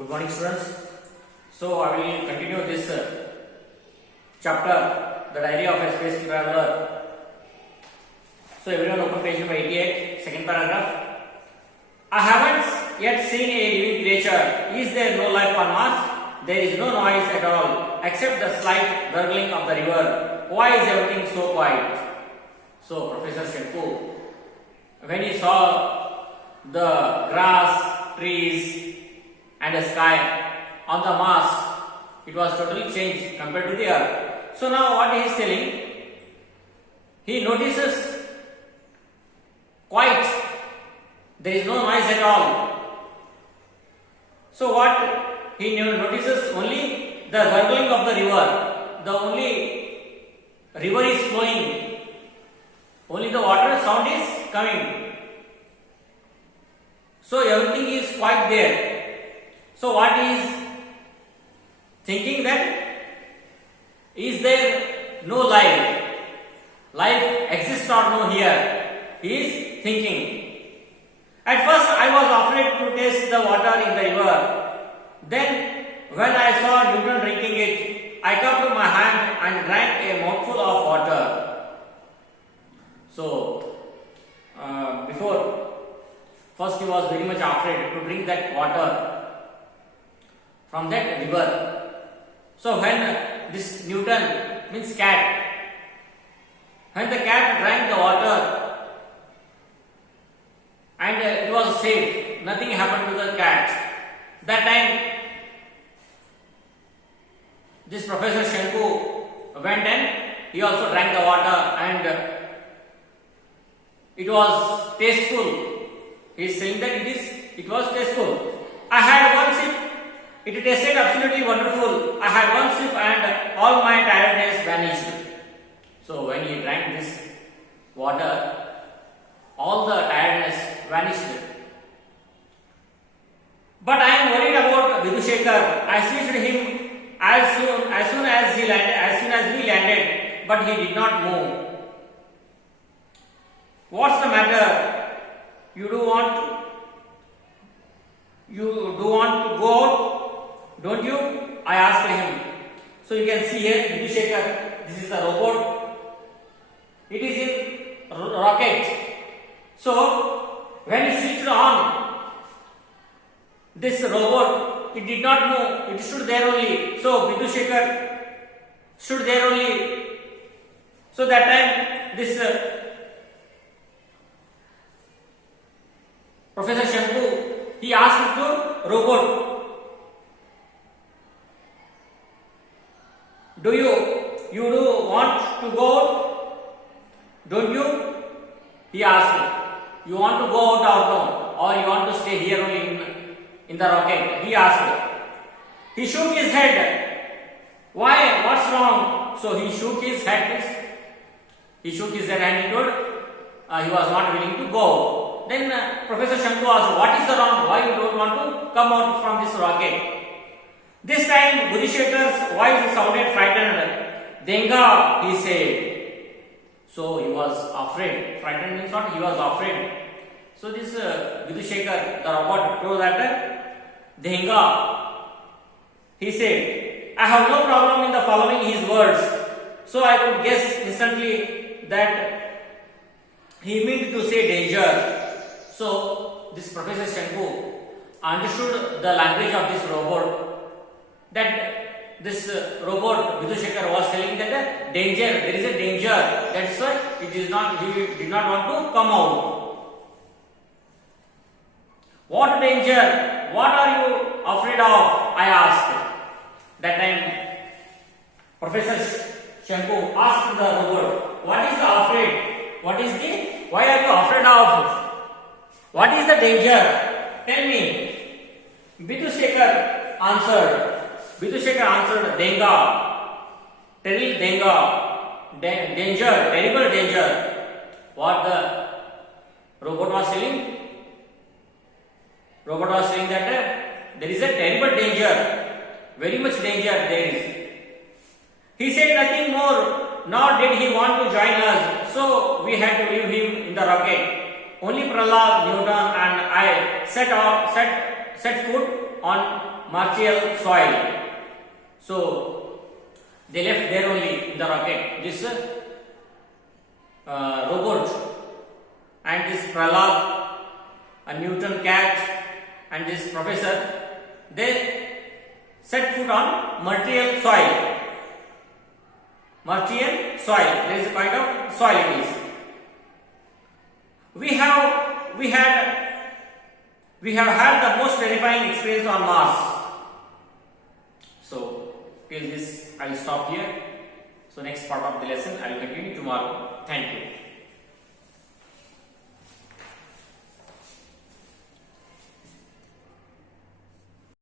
Good morning, students. So I will continue this chapter, the diary of a space traveler. So everyone open page number 88, second paragraph. I haven't yet seen a living creature. Is there no life on Mars? There is no noise at all except the slight gurgling of the river. Why is everything so quiet? So Professor Shenku, when he saw the grass, trees and the sky on the Mars, it was totally changed compared to the Earth. So now what he is telling, he notices quiet, there is no noise at all. So what he notices, only the gurgling of the river, the only river is flowing, only the water sound is coming. So everything is quiet there. So what he is thinking, that is there no life? Life exists or no here? He is thinking. At first I was afraid to taste the water in the river. Then when I saw Newton drinking it, I cupped my hand and drank a mouthful of water. So before, first he was very much afraid to drink that water from that river. So when this Newton, means cat, when the cat drank the water and it was safe, nothing happened to the cat. That time this Professor Shenku went and he also drank the water and it was tasteful. He is saying that it was tasteful. I had one sip. It tasted absolutely wonderful. I had one sip and all my tiredness vanished. So when he drank this water, all the tiredness vanished. But I am worried about Vidushekhar. I switched him as soon as we landed, but he did not move. What's the matter? You do want to go out, don't you? I asked him. So you can see here, Vidushekhar, this is the robot. It is in rocket. So when he switched on this robot, it did not move. It stood there only. So Vidushekhar stood there only. So that time this Professor Shenku, he asked the robot, do you want to go out? Don't you? He asked. You want to go out or no? Or you want to stay here only in the rocket? He asked. He shook his head. Why? What's wrong? So he shook his head. He shook his head and he told he was not willing to go. Then Professor Shenku asked, what is the wrong? Why you don't want to come out from this rocket? This time Vidushekar's voice sounded frightened. Denga, he said. So he was afraid. Frightened means what? He was afraid. So this Vidushekhar, the robot, told that Denga, he said, I have no problem in the following his words. So I could guess instantly that he meant to say danger. So this Professor Shenku understood the language of this robot, that this robot Vidushekhar was telling that danger, there is a danger. That's why he did not want to come out. What danger? What are you afraid of? I asked. That time Professor Shenku asked the robot, what is the afraid? Why are you afraid of? What is the danger? Tell me. Vidushekhar answered, Denga, terrible Denga, terrible danger. What the robot was saying? Robot was saying that there is a terrible danger, very much danger there is. He said nothing more, nor did he want to join us, so we had to leave him in the rocket. Only Prahlad, Newton and I set set foot on Martial soil. So they left there only in the rocket. This robot and this Prahlad, a Newton cat, and this professor, they set foot on Martial soil. Martian soil. There is a kind of soil it is. We have had the most terrifying experience on Mars. So till this I will stop here. So next part of the lesson I will continue tomorrow. Thank you.